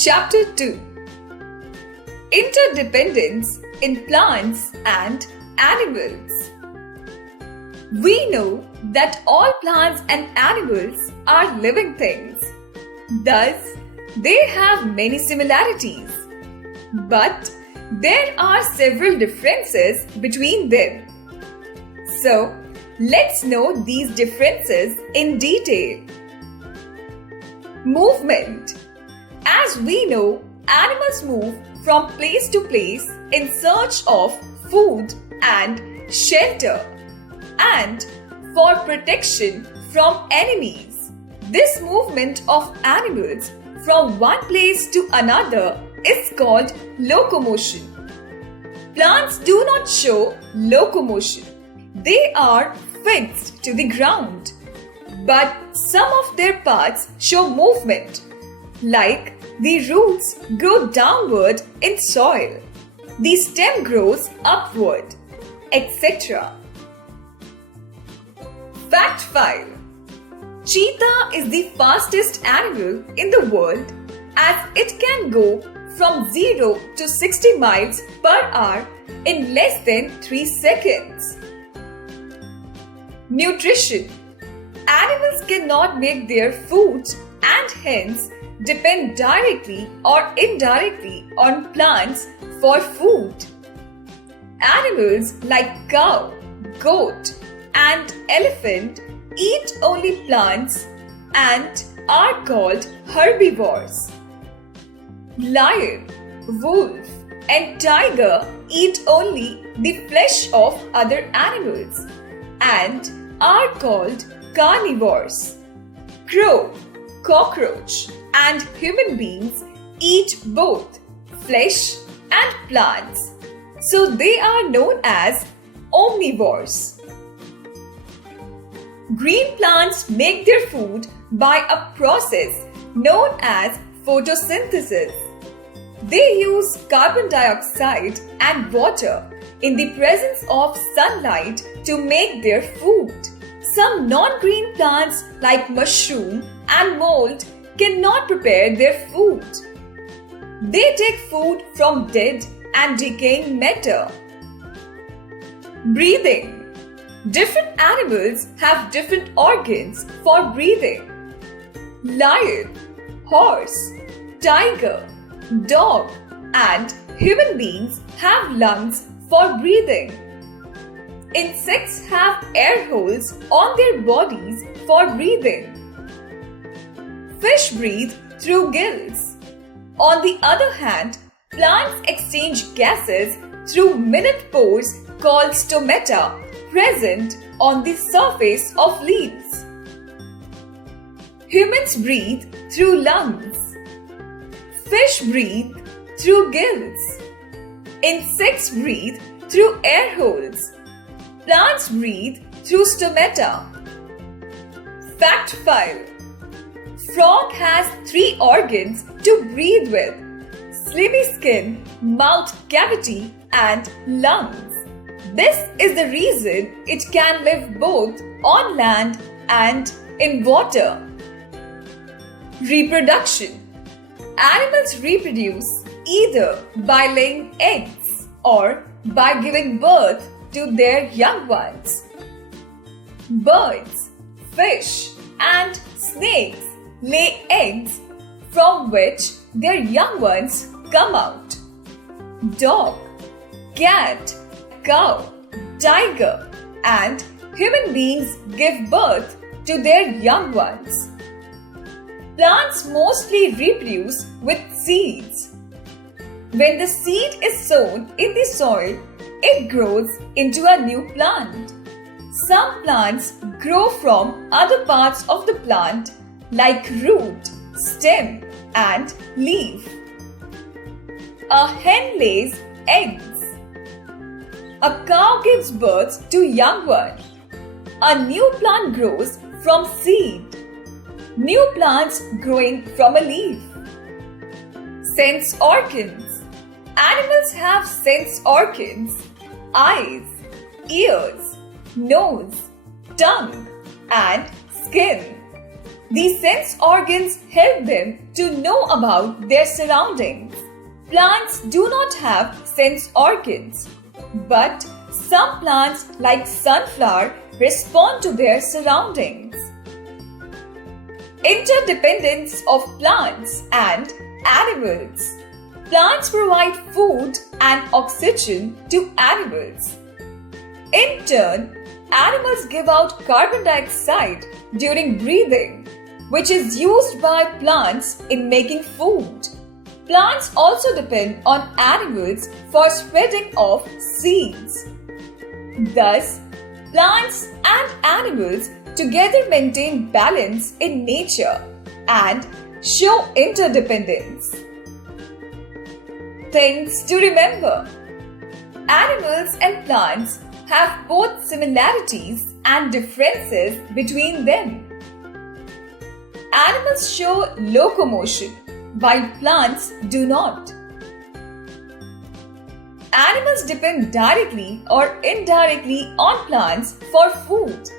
Chapter 2: Interdependence in Plants and Animals. We know that all plants and animals are living things. Thus, they have many similarities. But there are several differences between them. So, let's know these differences in detail. Movement. As we know, animals move from place to place in search of food and shelter, and for protection from enemies. This movement of animals from one place to another is called locomotion. Plants do not show locomotion. They are fixed to the ground. But some of their parts show movement, like the roots grow downward in soil, the stem grows upward, etc. Fact 5. Cheetah is the fastest animal in the world, as it can go from 0 to 60 miles per hour in less than 3 seconds. Nutrition. Animals cannot make their food and hence depend directly or indirectly on plants for food. Animals like cow, goat, and elephant eat only plants and are called herbivores. Lion, wolf, and tiger eat only the flesh of other animals and are called carnivores. Crow, cockroach, and human beings eat both flesh and plants, so they are known as omnivores. Green plants make their food by a process known as photosynthesis. They use carbon dioxide and water in the presence of sunlight to make their food. Some non-green plants like mushroom and mold cannot prepare their food. They take food from dead and decaying matter. Breathing. Different animals have different organs for breathing. Lion, horse, tiger, dog, and human beings have lungs for breathing. Insects have air holes on their bodies for breathing. Fish breathe through gills. On the other hand, plants exchange gases through minute pores called stomata present on the surface of leaves. Humans breathe through lungs. Fish breathe through gills. Insects breathe through air holes. Plants breathe through stomata. Fact 5. Frog has 3 organs to breathe with: slimy skin, mouth cavity, and lungs. This is the reason it can live both on land and in water. Reproduction. Animals reproduce either by laying eggs or by giving birth to their young ones. Birds, fish, and snakes lay eggs from which their young ones come out. Dog, cat, cow, tiger, and human beings give birth to their young ones. Plants mostly reproduce with seeds. When the seed is sown in the soil, it grows into a new plant. Some plants grow from other parts of the plant like root, stem, and leaf. A hen lays eggs. A cow gives birth to young ones. A new plant grows from seed. New plants growing from a leaf. Sense organs. Animals have sense organs: eyes, ears, nose, tongue, and skin. These sense organs help them to know about their surroundings. Plants do not have sense organs, but some plants, like sunflower, respond to their surroundings. Interdependence of plants and animals. Plants provide food and oxygen to animals. In turn, animals give out carbon dioxide during breathing, which is used by plants in making food. Plants also depend on animals for spreading of seeds. Thus, plants and animals together maintain balance in nature and show interdependence. Things to remember. Animals and plants have both similarities and differences between them. Animals show locomotion, while plants do not. Animals depend directly or indirectly on plants for food.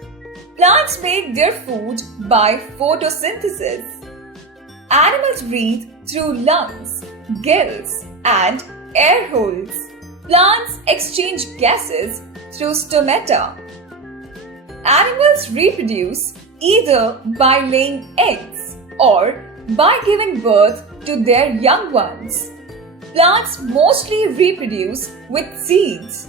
Plants make their food by photosynthesis. Animals breathe through lungs, gills, and air holes. Plants exchange gases through stomata. Animals reproduce either by laying eggs or by giving birth to their young ones. Plants mostly reproduce with seeds.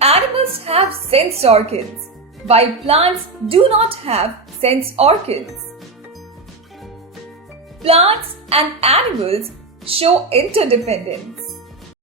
Animals have sense organs, while plants do not have sense organs. Plants and animals show interdependence.